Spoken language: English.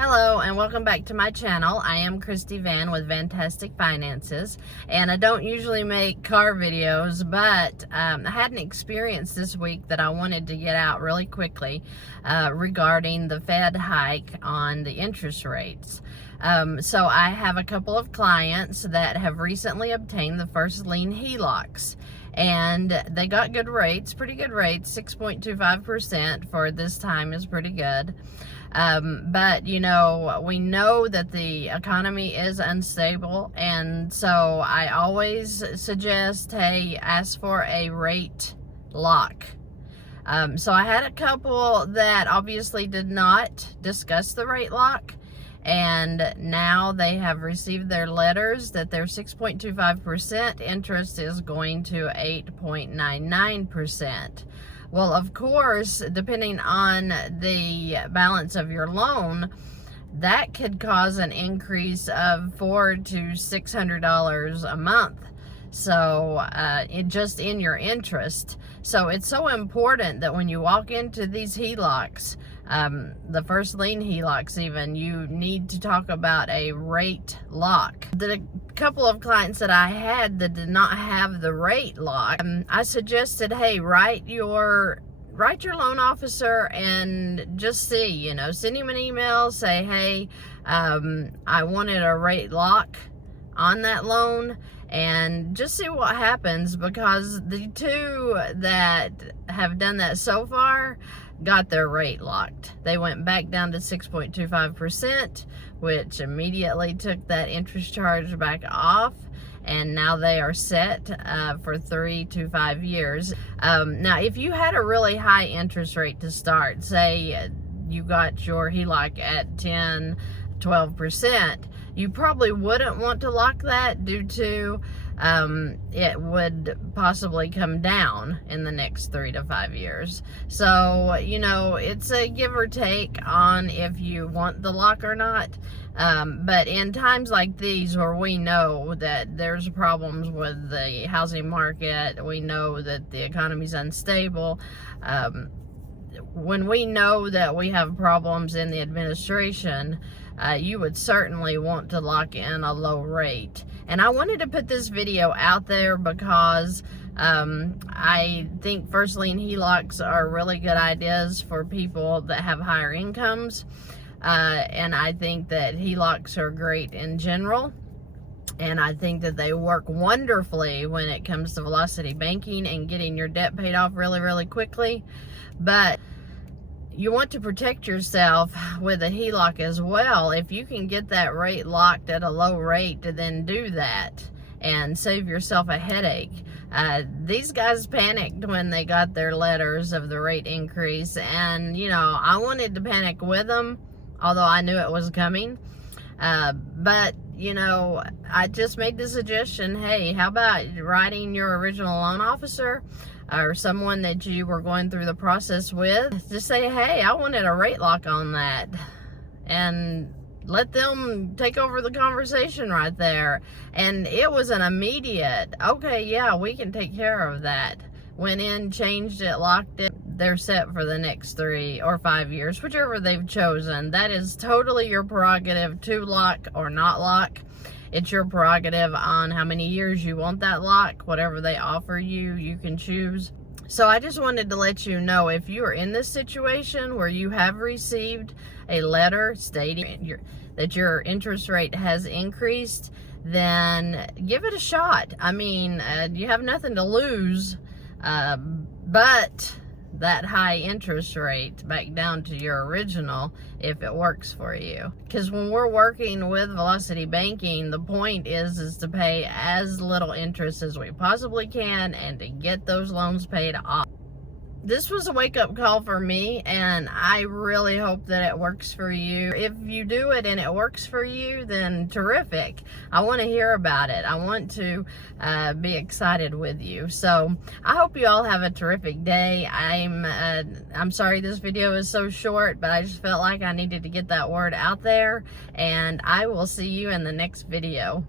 Hello and welcome back to my channel. I am Christy Vann with Fantastic Finances, and I don't usually make car videos, but I had an experience this week that I wanted to get out really quickly regarding the Fed hike on the interest rates. So I have a couple of clients that have recently obtained the first lien HELOCs, and they got good rates, pretty good rates. 6.25% for this time is pretty good. But you know, we know that the economy is unstable, and so I always suggest, hey, ask for a rate lock. So I had a couple that obviously did not discuss the rate lock, and now they have received their letters that their 6.25% interest is going to 8.99%. Well, of course, depending on the balance of your loan, that could cause an increase of $400 to $600 a month. So just in your interest. So it's so important that when you walk into these HELOCs, the first lien HELOCs even, you need to talk about a rate lock. The couple of clients that I had that did not have the rate lock, I suggested, hey, write your loan officer and just see, you know, send him an email, say, hey, I wanted a rate lock on that loan, and just see what happens, because the two that have done that so far got their rate locked. They went back down to 6.25%, which immediately took that interest charge back off, and now they are set for 3 to 5 years. Now, if you had a really high interest rate to start, say you got your HELOC at 10-12%, you probably wouldn't want to lock that due to it would possibly come down in the next 3 to 5 years. So, you know, it's a give or take on if you want the lock or not. But in times like these where we know that there's problems with the housing market, we know that the economy's unstable, when we know that we have problems in the administration, you would certainly want to lock in a low rate. And I wanted to put this video out there because I think first lien HELOCs are really good ideas for people that have higher incomes. And I think that HELOCs are great in general. And I think that they work wonderfully when it comes to velocity banking and getting your debt paid off really, really quickly. But you want to protect yourself with a HELOC as well. If you can get that rate locked at a low rate, then do that and save yourself a headache. These guys panicked when they got their letters of the rate increase, and you know, I wanted to panic with them, although I knew it was coming. But you know, I just made the suggestion, hey, how about writing your original loan officer or someone that you were going through the process with, just say, hey, I wanted a rate lock on that, and let them take over the conversation right there. And it was an immediate, okay, yeah, we can take care of that. Went in, changed it, locked it. They're set for the next 3 or 5 years, whichever they've chosen. That is totally your prerogative to lock or not lock. It's your prerogative on how many years you want that lock. Whatever they offer you, you can choose. So I just wanted to let you know, if you are in this situation where you have received a letter stating that your interest rate has increased, then give it a shot. I mean, you have nothing to lose, but that high interest rate back down to your original if it works for you. Because when we're working with velocity banking, the point is to pay as little interest as we possibly can and to get those loans paid off. This was a wake-up call for me, and I really hope that it works for you. If you do it and it works for you, then terrific. I want to hear about it. I want to be excited with you. So I hope you all have a terrific day. I'm sorry this video is so short, but I just felt like I needed to get that word out there, and I will see you in the next video.